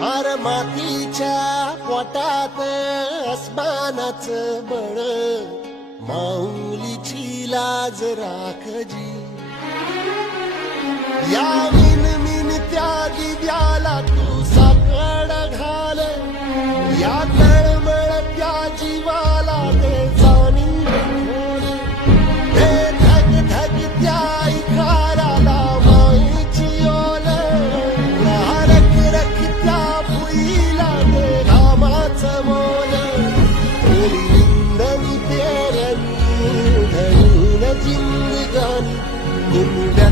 R मातीच्या पोटात अस्मानाच बळ. माऊलीची लाज राखजी या विन मिन त्या दिव्याला तू साकड घाल. या ഒളിയുന്നവി തേരൻ ധനുര ചിന്തുകാൻ നിന്നിട